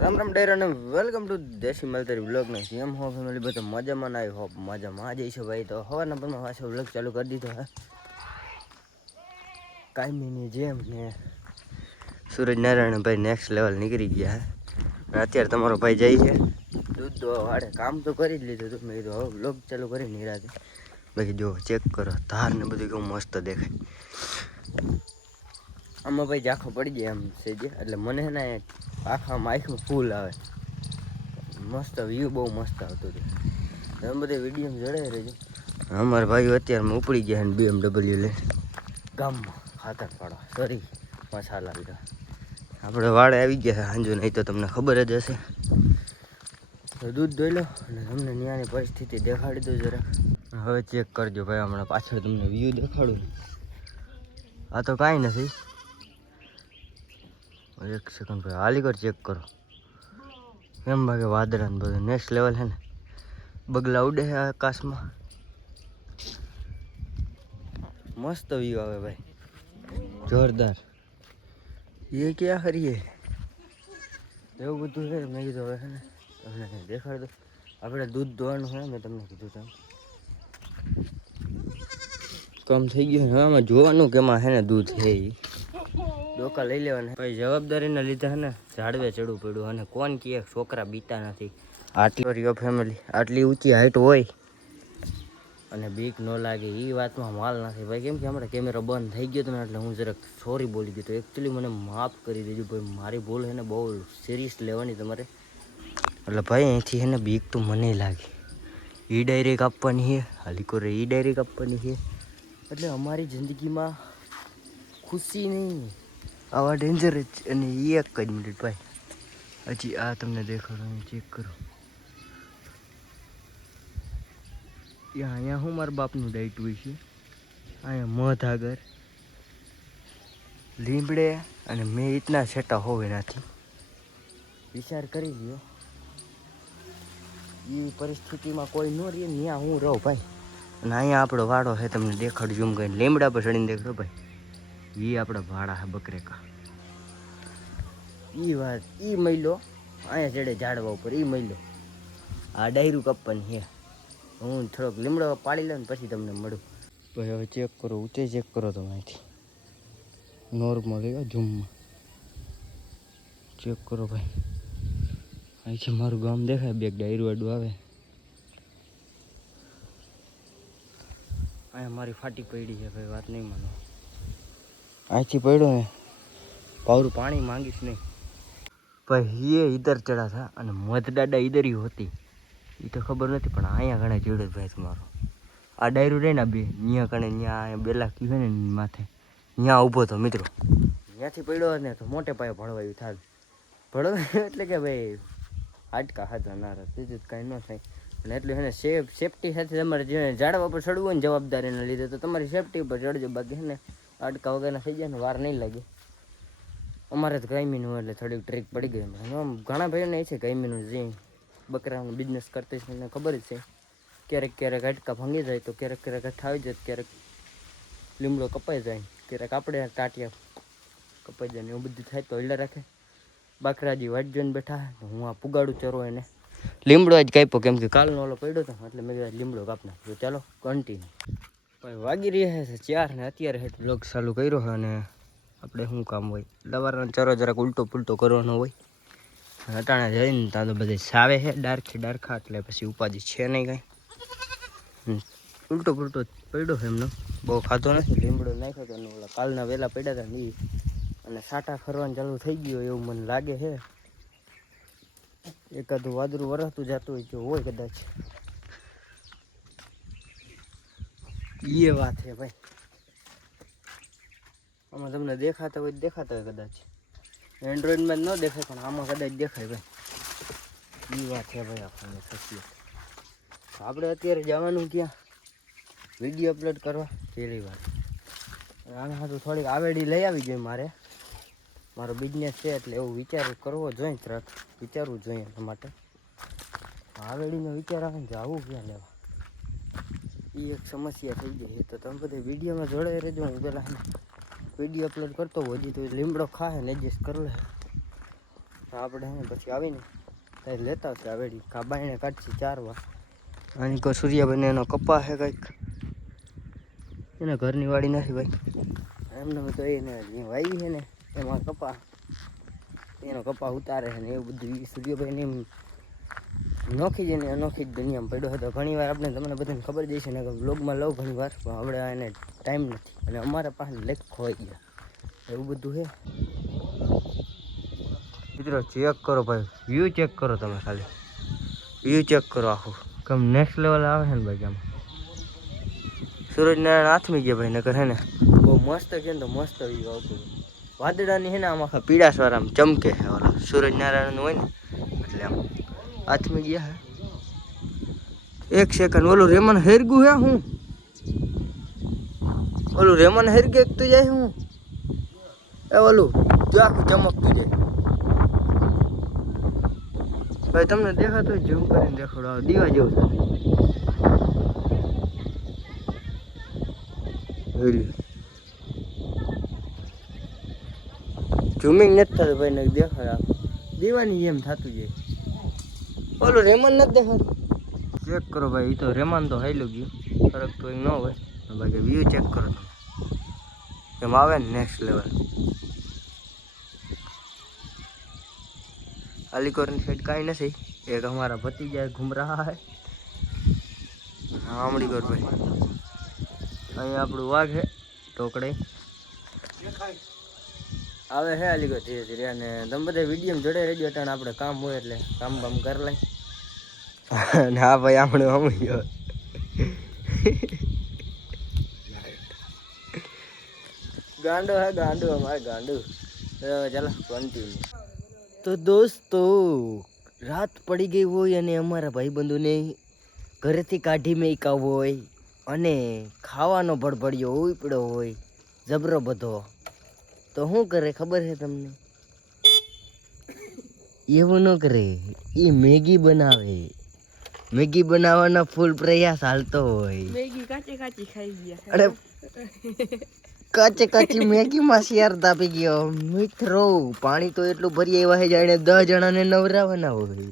રામ રામ ડેર અને welcome to દેશી મલતરી vlog ને કેમ હો ફેમિલી બધા મજામાં આવી હોપ મજામાં જઈશું ભાઈ. તો હવારના પણ પાછો વ્લોગ ચાલુ કરી દીધો હે. કાયમીની જેમ ને સૂરજ નારાયણ ભાઈ નેક્સ્ટ લેવલ નીકળી ગયા હે. અત્યારે તમારો ભાઈ જાય છે. દૂધ તો વાળે કામ તો કરી જ લીધું હતું મેં કીધું હવે વ્લોગ ચાલુ કરી નિરાતે બાકી જો ચેક કરો. ધાર ને બધું કેવું મસ્ત દેખાય. આમાં ભાઈ ઝાંખો પડી જાય એમ છે જે. એટલે મને ને આખામાં આંખમાં ફૂલ આવે. મસ્ત વ્યૂ બહુ મસ્ત આવતું હતો. તમે બધે વીડિયો જડાઈ રહેજો. અમારા ભાઈઓ અત્યારમાં ઉપડી ગયા ને બીએમડબલ્યુ લે ગામમાં ખાતર પાડવા સોરી મસાલા લીધા આપણે વાડે આવી ગયા સાંજો નહીં તો તમને ખબર જ હશે. તો દૂધ ધોઈ લો અને તમને ત્યાંની પરિસ્થિતિ દેખાડી દો જરા હવે ચેક કરજો ભાઈ, હમણાં પાછળ તમને વ્યૂ દેખાડું આ તો કાંઈ નથી. એક સેકન્ડ ભાઈ હાલી કર ચેક કરો. એમ ભાગે વાદળા ને બધું નેક્સ્ટ લેવલ હે ને. બગલા ઉડે છે આકાશમાં. મસ્ત વ્યૂ આવે ભાઈ. જોરદાર. એ ક્યાં હરીએ એવું બધું છે? મેં કીધું હવે છે ને તમને દેખાડ દો. આપણે દૂધ ધોવાનું હોય મેં તમને કીધું તેમ. કમ થઈ ગયું હવે આમાં જોવાનું કે એમાં હે ને દૂધ છે ઈ. ડોકા લઈ લેવાના. ભાઈ જવાબદારીના લીધે ને ઝાડવે ચડવું પડ્યું અને કોણ કહે છોકરા બીતા નથી. આટલી રિયો ફેમિલી આટલી ઊંચી હાઈટ હોય અને બીક ન લાગે એ વાતમાં માલ નથી ભાઈ, કેમ કે હમણાં કેમેરો બંધ થઈ ગયો ને એટલે હું જરાક સોરી બોલી ગયો તો. એકચ્યુઅલી મને માફ કરી દેજો ભાઈ, મારી ભૂલ એને બહુ સિરિયસ લેવાની તમારે. એટલે ભાઈ, અહીંથી છે ને બીક તો મને લાગે. એ ડાયરેક્ટ આપવાની છે હાલીકોરે એ ડાયરેક્ટ આપવાની છે એટલે અમારી જિંદગીમાં ખુશી નહીં. આવા ડેન્જર જ અને એક જ મિનિટ ભાઈ. હજી આ તમને દેખાડો ચેક કરો. અહીંયા હું મારા બાપનું ડાઈટ હોય છે? અહીંયા મધ આગળ લીમડે અને મેં ઇતના છેટા હોવે નથી. વિચાર કરી લ્યો. એ પરિસ્થિતિમાં કોઈ ન રહે ત્યાં હું રહું ભાઈ. અને અહીંયા આપણો વાડો છે તમને દેખાડું ઝૂમ કરીને લીમડા પર ચડીને દેખાડો ભાઈ. એ આપણા ભાડા છે બકરેકા. એ વાત એ મહિલો અહીંયા ચડે ઝાડવા ઉપર એ મહિલો આ ડાયરું કપ્પન છે હું થોડોક લીમડો પાડી લઉં પછી તમને મળું. ભાઈ હવે ચેક કરો ઊંચે ચેક કરો તમે અહીંથી. નોર્મલ એવા ઝૂમમાં. ચેક કરો ભાઈ. અહીંથી મારું ગામ દેખાય બે ડાયરું આડું આવે. અહીંયા મારી ફાટી પડી છે ભાઈ વાત નહીં માનો. અહીંથી પડ્યો ને પાવરું પાણી માંગીશ નહીં. ભાઈ એ ઈધર ચડા હતા અને મધ દાડા ઈધર હોતી. એ તો ખબર નથી, પણ અહીંયા ઘણા ચડ્યો ભાઈ તમારો. આ ડાયરું રહે ને બે ત્યાં કણે ત્યાં બેલા કીધે ને માથે. ત્યાં ઊભો હતો મિત્રો. ત્યાંથી પડ્યો ને તો મોટે પાયે ભળવાયું થાય ભળો એટલે કે ભાઈ, હાડકા હાથા ના રહે, બીજું જ કાંઈ ન થાય. અને એટલું એને સેફ, સેફટી સાથે તમારે જે ઝાડવા પર ચડવું હોય ને જવાબદારીના લીધે તો તમારી સેફટી ઉપર ચડજો બાકી ને. હાડકા વગરના થઈ જાય ને વાર નહીં લાગે. અમારે તો ગાયમીનું એટલે થોડીક ટ્રીક પડી ગઈ ઘણા ભાઈઓને એ છે ગાયમીનું જે બકરાનો બિઝનેસ કરતી છે એને ખબર છે. ક્યારેક ક્યારેક અટકા ભાંગી જાય તો ક્યારેક ક્યારેક અઠાવી જાય ક્યારેક લીમડો કપાઈ જાય. ક્યારેક આપણે ટાટિયા કપાઈ જાય ને એવું બધું થાય તો હલ્લા રાખે. બાકરાજી વાટ જોઈને બેઠા હું આ પુગાડું ચરો એને. લીમડો જ કાપ્યો કેમ કે કાલનો ઓલો પડ્યો હતો એટલે મેં લીમડો કાપના ચાલો કન્ટિન્યુ ભાઈ વાગી રહ્યા છે ચાર ને અત્યારે હેઠ બ્લોગ ચાલુ કર્યો છે અને આપણે શું કામ હોય? લવારનો ચરો જરાક ઉલટો પુલટો કરવાનો હોય. અટાણે જઈને ત્યાં તો બધે સાવે છે, ડારખી ડાર્ખા, એટલે પછી ઉપાધિ છે નહીં કાંઈ. ઉલટો પુલટો પડ્યો છે એમનો. બહુ ખાધો નથી, લીમડો નાખ્યો તો ઓલા કાલના વહેલા પડ્યા હતા નહીં અને સાટા ફરવાનું ચાલુ થઈ ગયું એવું મને લાગે છે. એકાદું વાદળું વરસતું જતું હોય જો હોય કદાચ. એ વાત છે ભાઈ. આમાં તમને દેખાતા હોય દેખાતા હોય કદાચ. એન્ડ્રોઈડમાં ન દેખાય, પણ આમાં કદાચ દેખાય ભાઈ. એ વાત છે ભાઈ આપણને સત્ય આપણે અત્યારે જવાનું ક્યાં? વીડિયો અપલોડ કરવા? પહેલી વાત. આને હાથું થોડીક આવેડી લઈ આવી જોઈએ મારે. મારો બિઝનેસ છે એટલે એવું વિચાર કરવો જોઈએ તરત વિચારવું જોઈએ એના માટે. આવેડીનો વિચાર આવે ને આવું ક્યાં લેવા? એ એક સમસ્યા થઈ ગઈ છે. તો તમે બધે વિડીયોમાં જોડાઈ રહેજો. હું પહેલાં વીડિયો અપલોડ કરતો હોજી તો લીમડો ખાય ને એડજસ્ટ કરી લે. આપણે પછી આવીને ત્યારે લેતા આવશે આવેડી. વેડી કાબાઈને કાઢશે ચાર વાર. આની કોઈ સૂર્યાભાઈને એનો કપા છે કંઈક. એને ઘરની વાડી નથી ભાઈ. એમને તો એને જે વાવી છે ને, એમાં કપા એનો કપા ઉતારે છે ને એવું બધું. સૂર્યભાઈને એમ નોખી જ ને અનોખી જ દુનિયામાં પડ્યો હતો. ઘણી વાર આપણે તમને બધાને ખબર જ છે ને કે બ્લોગમાં લઉં ઘણી વાર પણ આપણે એને ટાઈમ નથી. અને અમારા પાસે લેખ ખોઈ ગયા એવું બધું છે? મિત્રો ચેક કરો ભાઈ. વ્યૂ ચેક કરો તમે ખાલી. વ્યૂ ચેક કરો આખું. કેમ નેક્સ્ટ લેવલ આવે છે ને ભાઈ કેમ? સૂરજનારાયણ હાથમી ગયા ભાઈ નગર હે ને? બહુ મસ્ત છે ને તો મસ્ત વ્યૂ આવતું વાદળાની હે ને આમ આખા પીળાસવાળા આમ ચમકે છે ઓલા સૂરજનારાયણનું હોય ને. એટલે આમ હાથમી ગયા હે એક સેકન્ડ ઓલું રેમન હેરગું હે હું ઓલું રેમન હેરગે તું જાય હું એ ઓલું જો આખું ચમકતું જાય ભાઈ તમને દેખાતો ઝૂમ કરીને દેખાડો દીવા જેવું છે ઝૂમિંગ નથી થતું ભાઈ ને દેખાડ દીવાની જેમ થતું જાય ઓલું રેમન નથી દેખાતું. ચેક કરો ભાઈ એ તો રેમાન તો હાઈલું ગયું. ફરક તો ન હોય. બાકી વ્યૂ ચેક કરો એમ આવે ને નેક્સ્ટ લેવલ અલીકોરની સાઈડ કાંઈ નથી. એક અમારા ભતીજા ઘૂમ રહા હે આમડી કોર ભાઈ. અહીં આપણું વાઘ હે ટોકડે આવે છે અલીગઢ ધીરે ધીરે. અને તમે બધા વીડિયો જોડે રહેજો, અટાણે આપણે કામ હોય એટલે કામ બામ કરી લઈ હા ભાઈ, આપણે અમી ગાંડો હે, ગાંડો, અમારે ગાંડો. ચાલો કન્ટિન્યુ તો દોસ્તો, રાત પડી ગઈ હોય અને અમારા ભાઈબંધોને ઘરેથી કાઢી મેકા હોય અને ખાવાનો ભડભડિયો ઉપડ્યો હોય, જબરો બધો. તો શું કરે, ખબર છે તમને? એવું ન કરે, એ મેગી બનાવે. મેગી બનાવવાનો ફૂલ પ્રયાસ હાલતો હોય. મેગી કાચી કાચી ખાઈ ગયા. અરે કાચે કાચી મેગી માં શિયાર તાપી ગયો. મિત્રો પાણી તો એટલું ભરી આવ્યા છે જાણે દસ જણાને નવરાવાના હોય.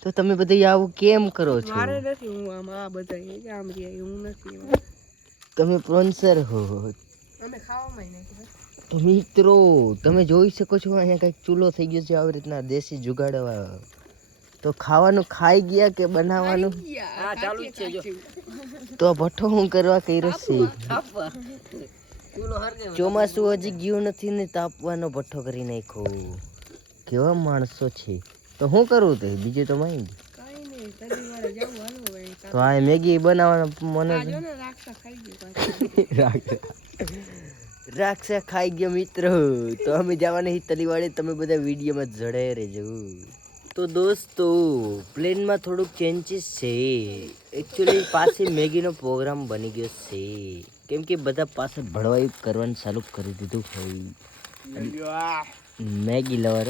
તો તમે બધા આવું કેમ કરો છો? મારે નથી હું આમ આ બધા આમ રહ્યા હું નથી તમે પ્રોન્સર હો. અમે ખાવામાં નથી તો મિત્રો તમે જોઈ શકો છો અહીંયા કંઈક ચૂલો થઈ ગયો છે આવી રીતના દેશી જુગાડવા. તો ખાવાનું ખાઈ ગયા કે બનાવવાનું? હા ચાલુ છે જો. તો ભઠ્ઠો હું કરવા કર્યો છે? ચોમાસું હજી ગયું નથી ને તાપવાનો ભઠ્ઠો કરી નાખ્યો. કેવા માણસો છે? તો હું કરું તે? બીજું તો માઈ તો આ મેગી બનાવવાનો મને. રાક્ષા ખાઈ ગયો મિત્રો. તો અમે જવાની તલીવાડે તમે બધા વિડીયોમાં જડે રહેજો. તો દોસ્તો પ્લેનમાં થોડુંક ચેન્જીસ છે. એકચ્યુઅલી પાસે મેગીનો પ્રોગ્રામ બની ગયો છે. કેમ કે બધા પાસે ભળવાયું કરવાનું ચાલુ કરી દીધું હોય. મેગી લવર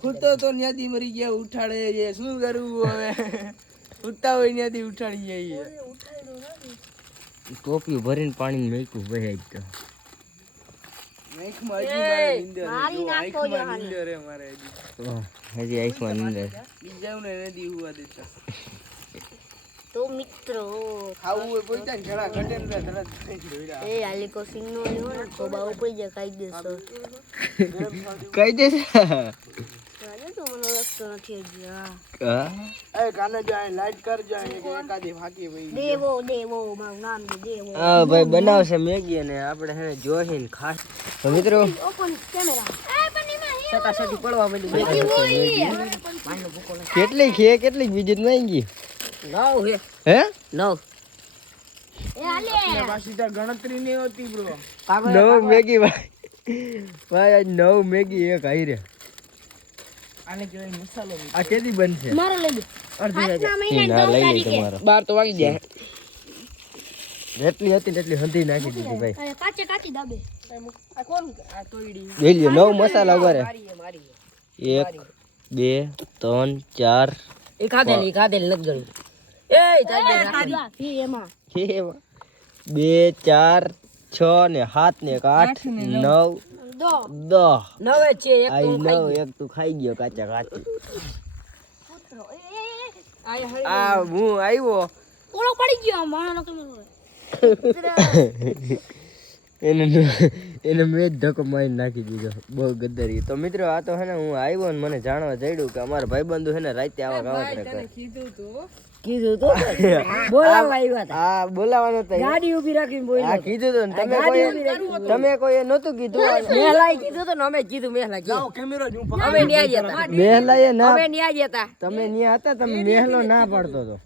ખૂટતો તો ત્યાંથી મરી ગયા ઉઠાડે શું કરવું હવે? ઉઠતા હોય ત્યાંથી ઉઠાડી જઈએ ટોપિયું ભરીને પાણી મેકું ભાઈ તો. હજી આંખમાં નીંદર બીજાઓને નથી હુવા દેતા. તો મિત્રો ખાવું હોય ને ઘણા. એ આલિકો સિંગ નો ને તો બાઉ પઈ જાય કઈ દે આજે તો મને રસ્તો નથી હજી એ કાને જો લાઈટ કરજો અહીં કે એકાદી ફાકી પડી દેવો દેવો મારું નામ છે દેવો. હા ભાઈ બનાવશે મેગી અને આપણે હે જોઈને ખાસ. તો મિત્રો ઓપન કેમેરા. સટાસટી પડવા માંડી કેટલી છે કેટલી બીજી માંગી? નવ હે હે? નાવ. ગણતરી નહીં હોતી બ્રો નવ મેગી ભાઈ. ભાઈ આજ નવ મેગી એક આઈ રે આને કહેવાય મસાલો આ કેદી બનશે? મારો લઈ લો. પાંચમા મહિના ના નવ લઈ લે તમારો બાર તો વાગી જાય જેટલી હતી તેટલી હંધી નાખી દીધી ભાઈ. કાચે કાચી દાબે. આ કોણ આ તોડી લઈ લ્યો નવ મસાલા ઊભા. એક બે ત્રણ ચાર એ ફી એમાં. બે ચાર છ ને સાત ને એક આઠ નવ દો. નવે છે એક તું ખાઈ ગયો. એક તું ખાઈ ગયો કાચા કાચી. આ હું આવ્યો? ઓળો પડી ગયો માણો એને એને મેં જ ધક્કો મારી નાખી દીધો. બહુ ગદરી. તો મિત્રો આ તો હે ને હું આવ્યો ને મને જાણવા જડ્યું કે અમારા ભાઈબંધુ હે ને રાતે આવા ગાવા કરે. કીધું તું કીધું તો બોલાવા આવ્યા હતા. હા બોલાવાનો તો ગાડી ઊભી રાખીને બોલ્યો હા કીધું તો તમે કોઈ તમે કોઈ નહોતું કીધું? મેહલાએ કીધું તો અમે કીધું મેહલા કીધું. અમે ન્યા જતા મેહલાએ ના અમે ન્યા જતા તમે ન્યા હતા તમે મેહલો ના પાડતો તો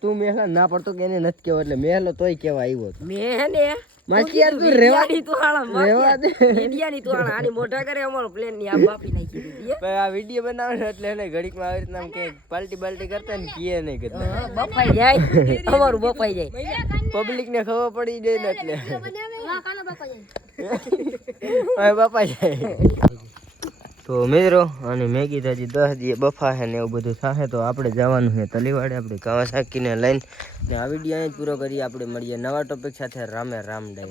તું મેહલા ના પડતો કે એને નથી કેવો એટલે મેહલો તોય કેવા આવ્યો ને માસી યાર તું રેવા ઇન્ડિયાની તુહાળા રેવા દે. ઇન્ડિયાની તુહાળા આની મોઢા કરે અમારો પ્લેનની આ બાપી નાખી દીધી પણ આ વીડિયો બનાવે એટલે એને ઘડીકમાં આવી રીતના કે પાલટી બાલટી કરતા ને કીએ નહીં કરતા હા, બફાઈ જાય. અમારું બફાઈ જાય. પબ્લિક ને ખબર પડી જાય ને એટલે. હવે બાપા જાય. તો મિત્રો અને મેગી તાજી દસ દી બફા છે ને એવું બધું થશે તો આપણે જવાનું છે તલીવાડે આપણે કાવાસાકીને લઈને. ને આ વીડિયો જ પૂરો કરીએ. આપણે મળીએ નવા ટોપિક સાથે. રામે રામ ડાય